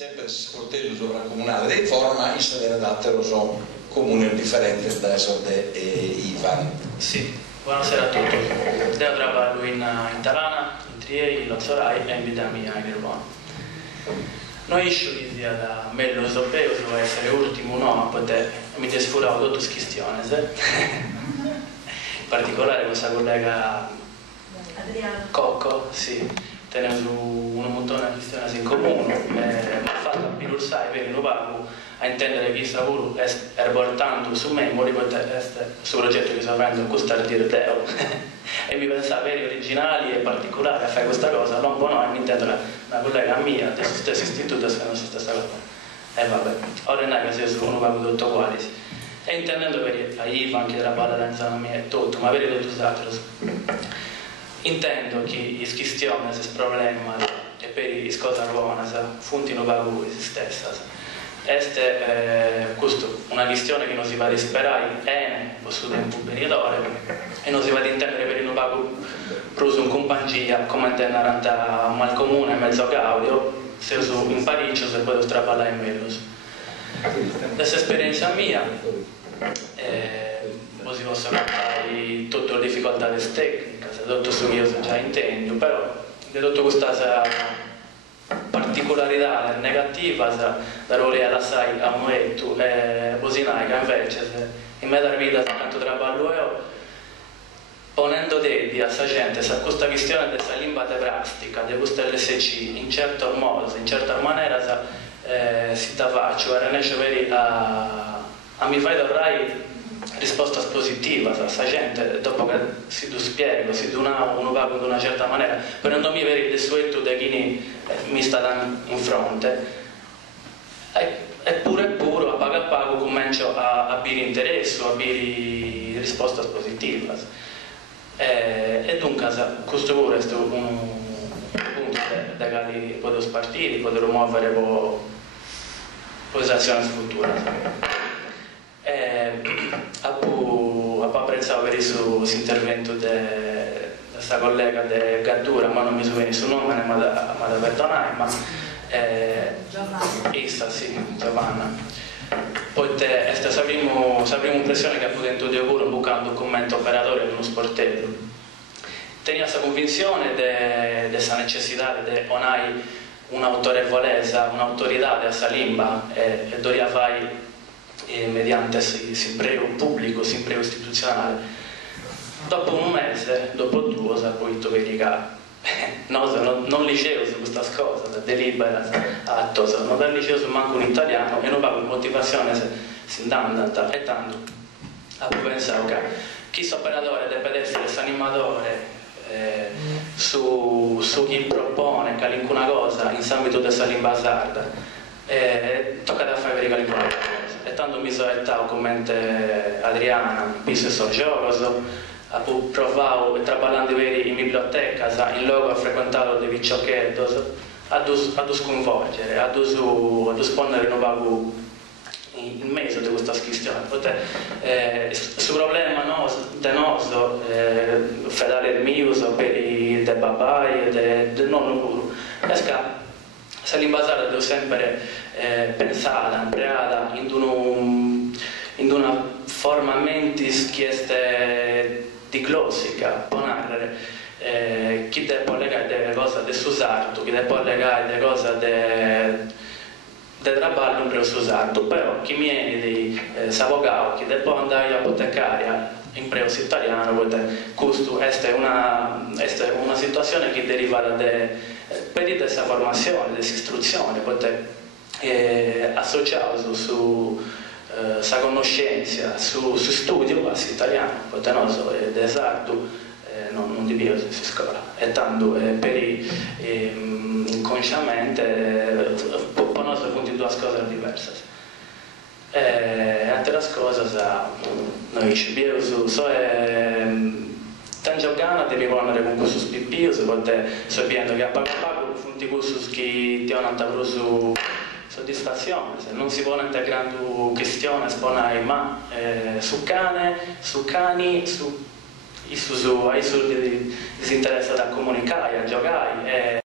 sempre sportello sovracomunale dei forma in sedere d'altero sono comune differente da esorde e Ivan. Sì, buonasera a tutti. Io lavoro in Talana, in Triei, in Lozzorai e in vita mia in Urbano. Noi scioliti da bello europeo devo essere ultimo no, poter mi desfuravo tutto schistione. In particolare questa collega Adriano Cocco, sì. Tenendo una montone cristiana in comune, mi ha fatto pirursare per il nuovo a intendere che il lavoro è portando su me, su progetto che sto facendo costare dire Deo e mi pensava veri originali e particolari a fare questa cosa, non buono e mi intendo una collega mia del stesso istituto se non la stessa cosa. E vabbè, ora non è che sia uno pago tutto uguale, e intendendo per a Ivan che era balla da zona mia e tutto, ma per tutto altro. Intendo che i schistioni si problema e per i scosa buona funtino per voi si stessa. Questa è una questione che non si va a disperare questo tempo venitore e non si va ad intendere per il pago preso in compagnia come intendere a mal comune mezzo gaudio se uso in Parigi se poi strapallare in Venus. Questa esperienza mia così posso contare tutte le difficoltà tecniche, tutto su io già intendo, però di tutta questa particolarità negativa da volere lasciare a un etto e così che invece in mezzo vita tanto traballo io ponendo dedi a questa gente su questa questione della lingua plastica di questa LSC in certo modo, in certa maniera si da faccio e riesce a mi fare dorare risposta positiva a questa gente dopo che si spiego, si uno va in una certa maniera per non mi vedere il sueto da chi mi sta dando in fronte eppure puro a pago comincio a avere interesse, a avere risposte positive e dunque questo pure è un punto da cui posso partire, poter muovere per l'azione futura. Ho apprezzato per questo intervento di questa collega di Gaddura, ma non mi so bene il suo nome, ma da perdonare, ma questa sì, Giovanna. Poi questa prima impressione che ho dentro di lavoro bucando un commento operatore di uno sportello. Tenia questa convinzione di questa necessità di onare un'autorevolezza, un'autorità di questa lingua e doveva fare mediante l'imprego pubblico, l'imprego istituzionale. Dopo un mese, dopo due, ho potuto verificare. Non liceo su questa cosa, delibera, atto, non è liceo manco in italiano e non va per motivazione si andando e tanto. Ho pensato che questo operatore deve essere questo animatore su chi propone qualcuna cosa in ambito di questa lingua sarda. Tocca da fare verificare qualcosa e tanto mi sono aiutato come Adriana, visto sono giocoso, ho provato a lavorare in biblioteca, in luogo a frequentare dei ciocchetti, a sconvolgere, a spondere in mezzo di questa questione. Il problema nostro, fedele il mio, per i babai, del nonno guru, se l'invasata devo sempre pensata, creata in una forma mentis che di glossica, chi deve legare delle cose del susarto, chi deve legare delle cose del traballo per il susarto, però chi viene di Savogao, chi deve andare all'apotecaria in preus italiano, questo è una situazione che deriva da per questa formazione, questa istruzione, associato su sa conoscenza, su studio basta italiano, non so, esatto, non di bio si scuola, e tanto per inconsciamente per noi sono due cose diverse. Altre cose, noi ci abbiamo tan giocando devi volare con questo spippio, sapendo che a pago funti questo che ti hanno dato soddisfazione, se non si vuole integrare questione, sponare ma su cani, su disinteresse da comunicare, a giocare.